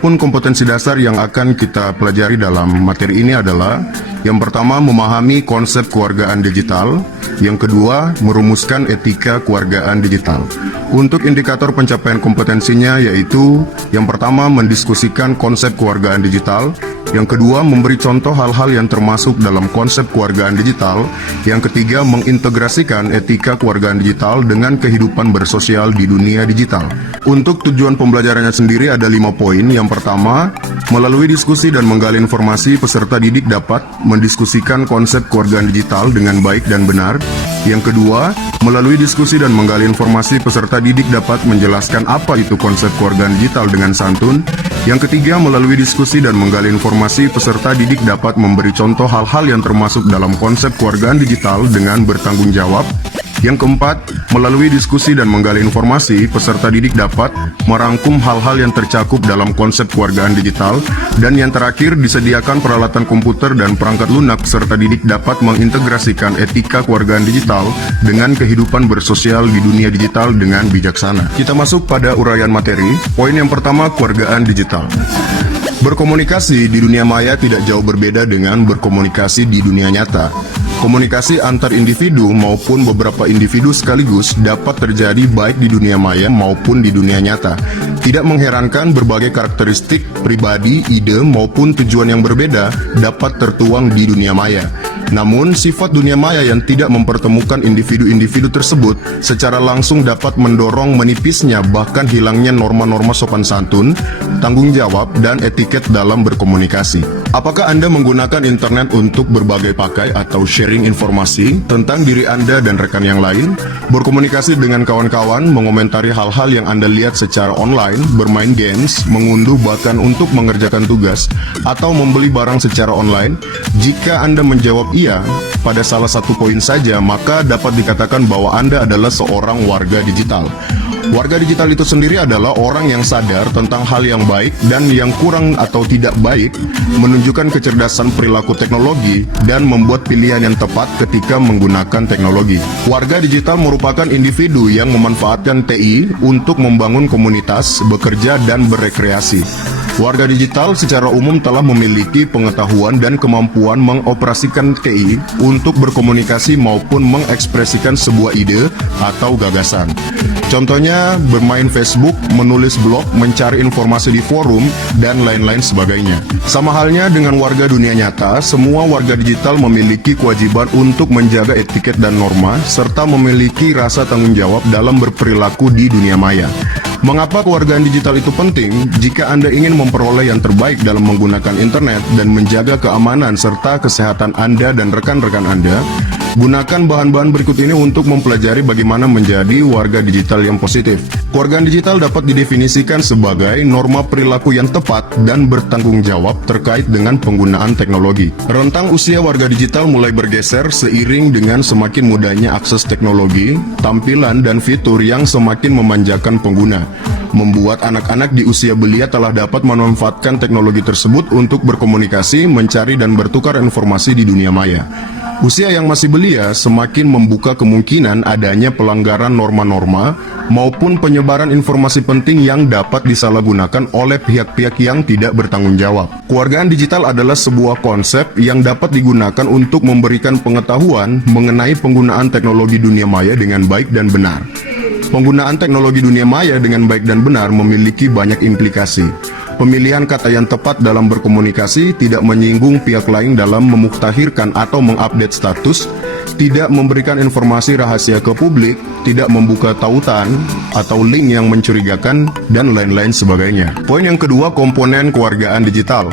Adapun kompetensi dasar yang akan kita pelajari dalam materi ini adalah yang pertama, memahami konsep kewargaan digital. Yang kedua, merumuskan etika kewargaan digital. Untuk indikator pencapaian kompetensinya yaitu yang pertama, mendiskusikan konsep kewargaan digital. Yang kedua, memberi contoh hal-hal yang termasuk dalam konsep kewargaan digital. Yang ketiga, mengintegrasikan etika kewargaan digital dengan kehidupan bersosial di dunia digital. Untuk tujuan pembelajarannya sendiri ada 5 poin. Yang pertama, melalui diskusi dan menggali informasi, peserta didik dapat mendiskusikan konsep kewargaan digital dengan baik dan benar. Yang kedua, melalui diskusi dan menggali informasi, peserta didik dapat menjelaskan apa itu konsep kewargaan digital dengan santun. Yang ketiga, melalui diskusi dan menggali informasi, peserta didik dapat memberi contoh hal-hal yang termasuk dalam konsep kewargaan digital dengan bertanggung jawab. Yang keempat, melalui diskusi dan menggali informasi, peserta didik dapat merangkum hal-hal yang tercakup dalam konsep kewargaan digital. Dan yang terakhir, disediakan peralatan komputer dan perangkat lunak, peserta didik dapat mengintegrasikan etika kewargaan digital dengan kehidupan bersosial di dunia digital dengan bijaksana. Kita masuk pada uraian materi. Poin yang pertama, kewargaan digital. Berkomunikasi di dunia maya tidak jauh berbeda dengan berkomunikasi di dunia nyata. Komunikasi antar individu maupun beberapa individu sekaligus dapat terjadi baik di dunia maya maupun di dunia nyata. Tidak mengherankan berbagai karakteristik, pribadi, ide maupun tujuan yang berbeda dapat tertuang di dunia maya. Namun, sifat dunia maya yang tidak mempertemukan individu-individu tersebut secara langsung dapat mendorong menipisnya bahkan hilangnya norma-norma sopan santun, tanggung jawab, dan etiket dalam berkomunikasi. Apakah Anda menggunakan internet untuk berbagai pakai atau sharing informasi tentang diri Anda dan rekan yang lain, berkomunikasi dengan kawan-kawan, mengomentari hal-hal yang Anda lihat secara online, bermain games, mengunduh bahkan untuk mengerjakan tugas, atau membeli barang secara online? Jika Anda menjawab iya pada salah satu poin saja, maka dapat dikatakan bahwa Anda adalah seorang warga digital. Warga digital itu sendiri adalah orang yang sadar tentang hal yang baik dan yang kurang atau tidak baik, menunjukkan kecerdasan perilaku teknologi, dan membuat pilihan yang tepat ketika menggunakan teknologi. Warga digital merupakan individu yang memanfaatkan TI untuk membangun komunitas, bekerja, dan berekreasi. Warga digital secara umum telah memiliki pengetahuan dan kemampuan mengoperasikan TI untuk berkomunikasi maupun mengekspresikan sebuah ide atau gagasan. Contohnya, bermain Facebook, menulis blog, mencari informasi di forum, dan lain-lain sebagainya. Sama halnya dengan warga dunia nyata, semua warga digital memiliki kewajiban untuk menjaga etiket dan norma, serta memiliki rasa tanggung jawab dalam berperilaku di dunia maya. Mengapa kewargaan digital itu penting? Jika Anda ingin memperoleh yang terbaik dalam menggunakan internet dan menjaga keamanan serta kesehatan Anda dan rekan-rekan Anda, gunakan bahan-bahan berikut ini untuk mempelajari bagaimana menjadi warga digital yang positif. Kewargaan digital dapat didefinisikan sebagai norma perilaku yang tepat dan bertanggung jawab terkait dengan penggunaan teknologi. Rentang usia warga digital mulai bergeser seiring dengan semakin mudahnya akses teknologi, tampilan, dan fitur yang semakin memanjakan pengguna, membuat anak-anak di usia belia telah dapat memanfaatkan teknologi tersebut untuk berkomunikasi, mencari, dan bertukar informasi di dunia maya. Usia yang masih belia semakin membuka kemungkinan adanya pelanggaran norma-norma maupun penyebaran informasi penting yang dapat disalahgunakan oleh pihak-pihak yang tidak bertanggung jawab. Kewargaan digital adalah sebuah konsep yang dapat digunakan untuk memberikan pengetahuan mengenai penggunaan teknologi dunia maya dengan baik dan benar. Penggunaan teknologi dunia maya dengan baik dan benar memiliki banyak implikasi. Pemilihan kata yang tepat dalam berkomunikasi, tidak menyinggung pihak lain dalam memuktahirkan atau mengupdate status, tidak memberikan informasi rahasia ke publik, tidak membuka tautan atau link yang mencurigakan, dan lain-lain sebagainya. Poin yang kedua, komponen kewargaan digital.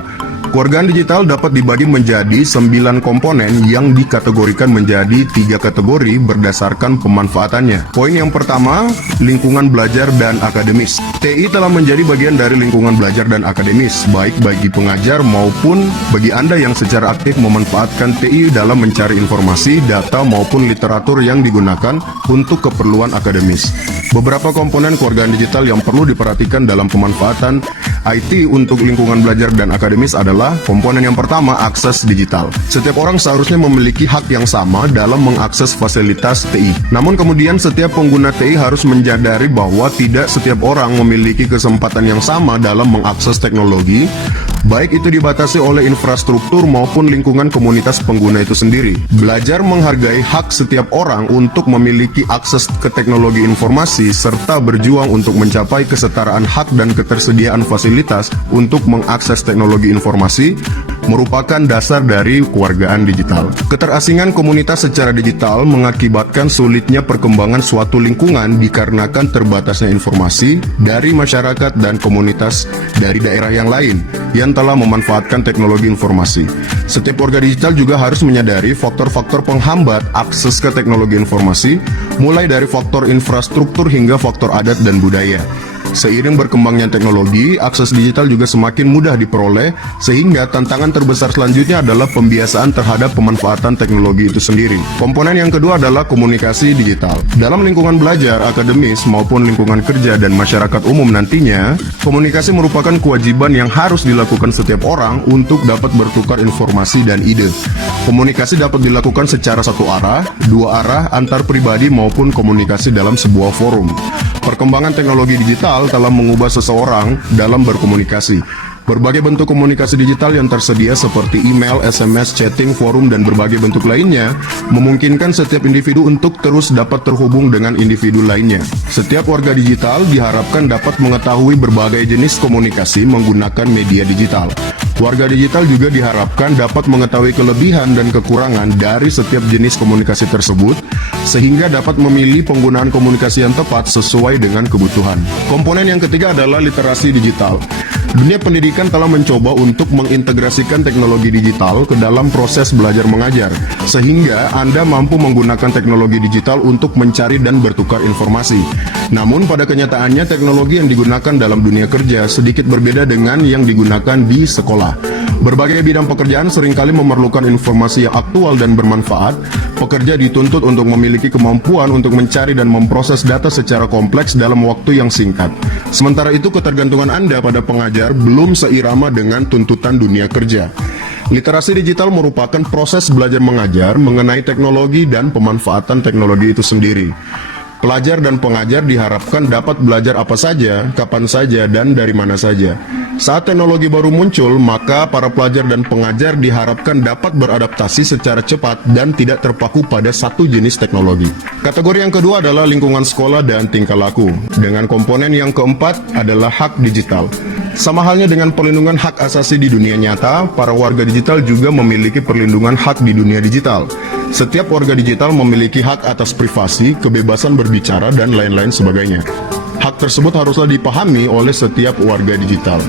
Kewargaan digital dapat dibagi menjadi 9 komponen yang dikategorikan menjadi 3 kategori berdasarkan pemanfaatannya. Poin yang pertama, lingkungan belajar dan akademis. TI telah menjadi bagian dari lingkungan belajar dan akademis, baik bagi pengajar maupun bagi Anda yang secara aktif memanfaatkan TI dalam mencari informasi, data, maupun literatur yang digunakan untuk keperluan akademis. Beberapa komponen kewargaan digital yang perlu diperhatikan dalam pemanfaatan IT untuk lingkungan belajar dan akademis adalah komponen yang pertama, akses digital. Setiap orang seharusnya memiliki hak yang sama dalam mengakses fasilitas TI. Namun kemudian setiap pengguna TI harus menyadari bahwa tidak setiap orang memiliki kesempatan yang sama dalam mengakses teknologi, baik itu dibatasi oleh infrastruktur maupun lingkungan komunitas pengguna itu sendiri. Belajar menghargai hak setiap orang untuk memiliki akses ke teknologi informasi serta berjuang untuk mencapai kesetaraan hak dan ketersediaan fasilitas untuk mengakses teknologi informasi merupakan dasar dari kewargaan digital. Keterasingan komunitas secara digital mengakibatkan sulitnya perkembangan suatu lingkungan dikarenakan terbatasnya informasi dari masyarakat dan komunitas dari daerah yang lain yang telah memanfaatkan teknologi informasi. Setiap warga digital juga harus menyadari faktor-faktor penghambat akses ke teknologi informasi, mulai dari faktor infrastruktur hingga faktor adat dan budaya. Seiring berkembangnya teknologi, akses digital juga semakin mudah diperoleh, sehingga tantangan terbesar selanjutnya adalah pembiasaan terhadap pemanfaatan teknologi itu sendiri. Komponen yang kedua adalah komunikasi digital. Dalam lingkungan belajar, akademis, maupun lingkungan kerja dan masyarakat umum nantinya, komunikasi merupakan kewajiban yang harus dilakukan setiap orang untuk dapat bertukar informasi dan ide. Komunikasi dapat dilakukan secara satu arah, dua arah, antar pribadi maupun komunikasi dalam sebuah forum. Perkembangan teknologi digital telah mengubah seseorang dalam berkomunikasi. Berbagai bentuk komunikasi digital yang tersedia seperti email, SMS, chatting, forum, dan berbagai bentuk lainnya memungkinkan setiap individu untuk terus dapat terhubung dengan individu lainnya. Setiap warga digital diharapkan dapat mengetahui berbagai jenis komunikasi menggunakan media digital. Warga digital juga diharapkan dapat mengetahui kelebihan dan kekurangan dari setiap jenis komunikasi tersebut, sehingga dapat memilih penggunaan komunikasi yang tepat sesuai dengan kebutuhan. Komponen yang ketiga adalah literasi digital. Dunia pendidikan telah mencoba untuk mengintegrasikan teknologi digital ke dalam proses belajar mengajar, sehingga Anda mampu menggunakan teknologi digital untuk mencari dan bertukar informasi. Namun pada kenyataannya teknologi yang digunakan dalam dunia kerja sedikit berbeda dengan yang digunakan di sekolah. Berbagai bidang pekerjaan seringkali memerlukan informasi yang aktual dan bermanfaat. Pekerja dituntut untuk memiliki kemampuan untuk mencari dan memproses data secara kompleks dalam waktu yang singkat. Sementara itu, ketergantungan Anda pada pengajar belum seirama dengan tuntutan dunia kerja. Literasi digital merupakan proses belajar mengajar mengenai teknologi dan pemanfaatan teknologi itu sendiri. Pelajar dan pengajar diharapkan dapat belajar apa saja, kapan saja, dan dari mana saja. Saat teknologi baru muncul, maka para pelajar dan pengajar diharapkan dapat beradaptasi secara cepat dan tidak terpaku pada satu jenis teknologi. Kategori yang kedua adalah lingkungan sekolah dan tingkah laku. Dengan komponen yang keempat adalah hak digital. Sama halnya dengan perlindungan hak asasi di dunia nyata, para warga digital juga memiliki perlindungan hak di dunia digital. Setiap warga digital memiliki hak atas privasi, kebebasan berbicara, dan lain-lain sebagainya. Hak tersebut haruslah dipahami oleh setiap warga digital.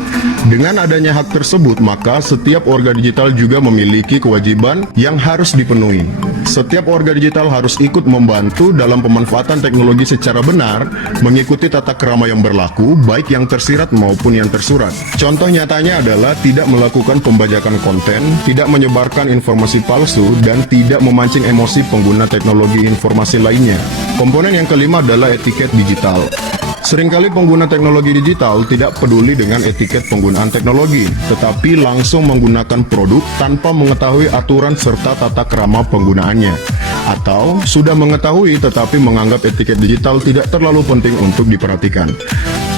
Dengan adanya hak tersebut, maka setiap warga digital juga memiliki kewajiban yang harus dipenuhi. Setiap warga digital harus ikut membantu dalam pemanfaatan teknologi secara benar, mengikuti tata krama yang berlaku, baik yang tersirat maupun yang tersurat. Contoh nyatanya adalah tidak melakukan pembajakan konten, tidak menyebarkan informasi palsu, dan tidak memancing emosi pengguna teknologi informasi lainnya. Komponen yang kelima adalah etiket digital. Seringkali pengguna teknologi digital tidak peduli dengan etiket penggunaan teknologi, tetapi langsung menggunakan produk tanpa mengetahui aturan serta tata krama penggunaannya. Atau sudah mengetahui tetapi menganggap etiket digital tidak terlalu penting untuk diperhatikan.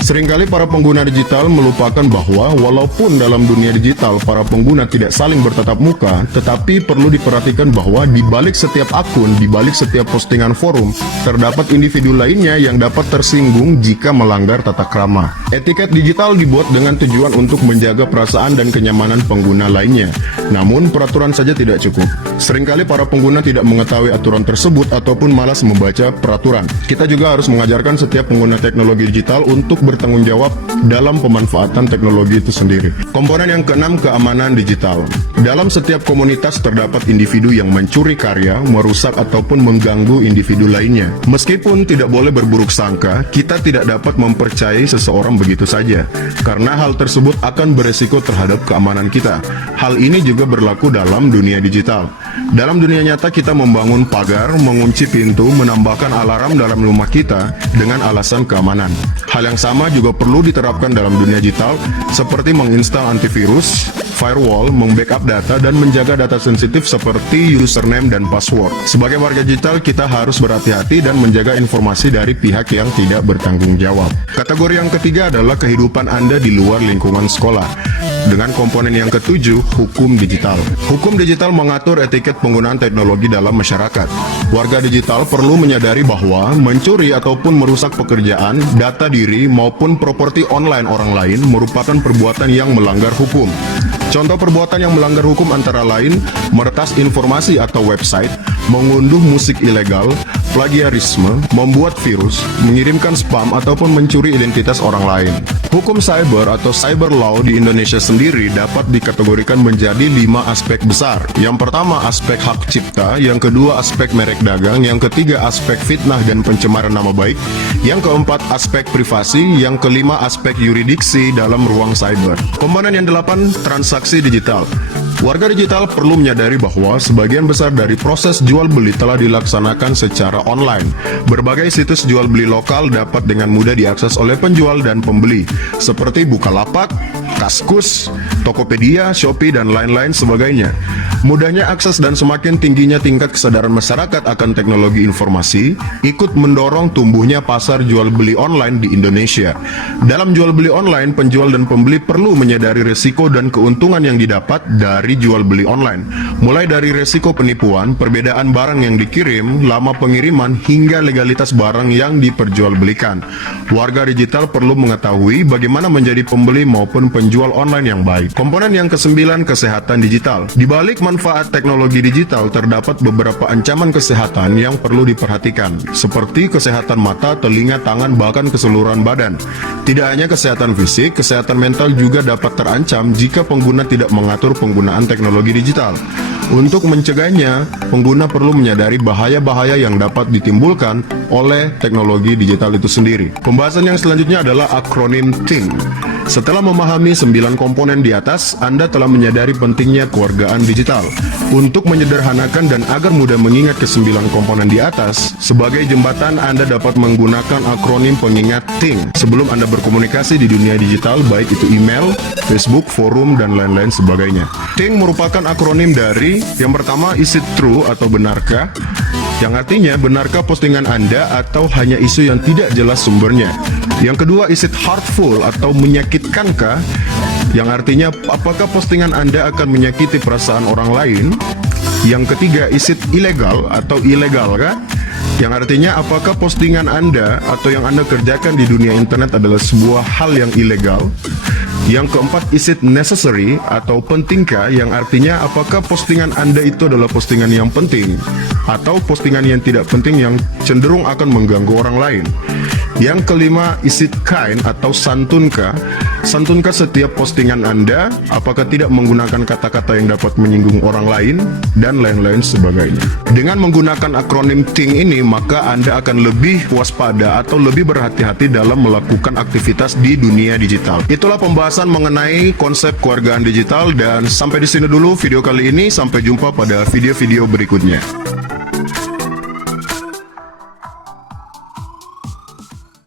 Seringkali para pengguna digital melupakan bahwa walaupun dalam dunia digital para pengguna tidak saling bertatap muka, tetapi perlu diperhatikan bahwa di balik setiap akun, di balik setiap postingan forum, terdapat individu lainnya yang dapat tersinggung jika melanggar tata krama. Etiket digital dibuat dengan tujuan untuk menjaga perasaan dan kenyamanan pengguna lainnya. Namun peraturan saja tidak cukup. Seringkali para pengguna tidak mengetahui aturan tersebut ataupun malas membaca peraturan. Kita juga harus mengajarkan setiap pengguna teknologi digital untuk bertanggung jawab dalam pemanfaatan teknologi itu sendiri. Komponen yang keenam, keamanan digital. Dalam setiap komunitas terdapat individu yang mencuri karya, merusak ataupun mengganggu individu lainnya. Meskipun tidak boleh berburuk sangka, kita tidak dapat mempercayai seseorang begitu saja, karena hal tersebut akan beresiko terhadap keamanan kita. Hal ini juga berlaku dalam dunia digital. Dalam dunia nyata kita membangun pagar, mengunci pintu, menambahkan alarm dalam rumah kita dengan alasan keamanan. Hal yang sama juga perlu diterapkan dalam dunia digital seperti menginstal antivirus, firewall, membackup data, dan menjaga data sensitif seperti username dan password. Sebagai warga digital, kita harus berhati-hati dan menjaga informasi dari pihak yang tidak bertanggung jawab. Kategori yang ketiga adalah kehidupan Anda di luar lingkungan sekolah. Dengan komponen yang ketujuh, hukum digital. Hukum digital mengatur etiket penggunaan teknologi dalam masyarakat. Warga digital perlu menyadari bahwa mencuri ataupun merusak pekerjaan, data diri, maupun properti online orang lain merupakan perbuatan yang melanggar hukum. Contoh perbuatan yang melanggar hukum antara lain meretas informasi atau website, mengunduh musik ilegal, plagiarisme, membuat virus, mengirimkan spam, ataupun mencuri identitas orang lain. Hukum cyber atau cyber law di Indonesia sendiri dapat dikategorikan menjadi 5 aspek besar. Yang pertama aspek hak cipta, yang kedua aspek merek dagang, yang ketiga aspek fitnah dan pencemaran nama baik, yang keempat aspek privasi, yang kelima aspek yuridiksi dalam ruang cyber. Komponen yang 8, transaksi digital. Warga digital perlu menyadari bahwa sebagian besar dari proses jual beli telah dilaksanakan secara online. Berbagai situs jual beli lokal dapat dengan mudah diakses oleh penjual dan pembeli, seperti Bukalapak, Kaskus, Tokopedia, Shopee, dan lain-lain sebagainya. Mudahnya akses dan semakin tingginya tingkat kesadaran masyarakat akan teknologi informasi ikut mendorong tumbuhnya pasar jual beli online di Indonesia. Dalam jual beli online, penjual dan pembeli perlu menyadari risiko dan keuntungan yang didapat dari jual beli online, mulai dari risiko penipuan, perbedaan barang yang dikirim, lama pengiriman, hingga legalitas barang yang diperjualbelikan. Warga digital perlu mengetahui bagaimana menjadi pembeli maupun penjual online yang baik. Komponen yang ke-9, kesehatan digital. Di balik manfaat teknologi digital terdapat beberapa ancaman kesehatan yang perlu diperhatikan, seperti kesehatan mata, telinga, tangan, bahkan keseluruhan badan. Tidak hanya kesehatan fisik, kesehatan mental juga dapat terancam jika pengguna tidak mengatur penggunaan teknologi digital. Untuk mencegahnya, pengguna perlu menyadari bahaya-bahaya yang dapat ditimbulkan oleh teknologi digital itu sendiri. Pembahasan yang selanjutnya adalah akronim THING. Setelah memahami 9 komponen di atas, Anda telah menyadari pentingnya kewargaan digital. Untuk menyederhanakan dan agar mudah mengingat ke-9 komponen di atas, sebagai jembatan Anda dapat menggunakan akronim pengingat THING sebelum Anda berkomunikasi di dunia digital, baik itu email, Facebook, forum, dan lain-lain sebagainya. THING merupakan akronim dari yang pertama, is it true atau benarkah? Yang artinya, benarkah postingan Anda atau hanya isu yang tidak jelas sumbernya? Yang kedua, is it hurtful atau menyakitkankah? Yang artinya, apakah postingan Anda akan menyakiti perasaan orang lain? Yang ketiga, is it illegal atau ilegal kah? Yang artinya, apakah postingan Anda atau yang Anda kerjakan di dunia internet adalah sebuah hal yang ilegal? Yang keempat, is it necessary atau pentingkah? Yang artinya, apakah postingan Anda itu adalah postingan yang penting atau postingan yang tidak penting yang cenderung akan mengganggu orang lain? Yang kelima, is it kind atau santunkah? Santunkah setiap postingan Anda? Apakah tidak menggunakan kata-kata yang dapat menyinggung orang lain? Dan lain-lain sebagainya. Dengan menggunakan akronim THING ini, maka Anda akan lebih waspada atau lebih berhati-hati dalam melakukan aktivitas di dunia digital. Itulah pembahasan mengenai konsep kewargaan digital, dan sampai di sini dulu video kali ini. Sampai jumpa pada video-video berikutnya.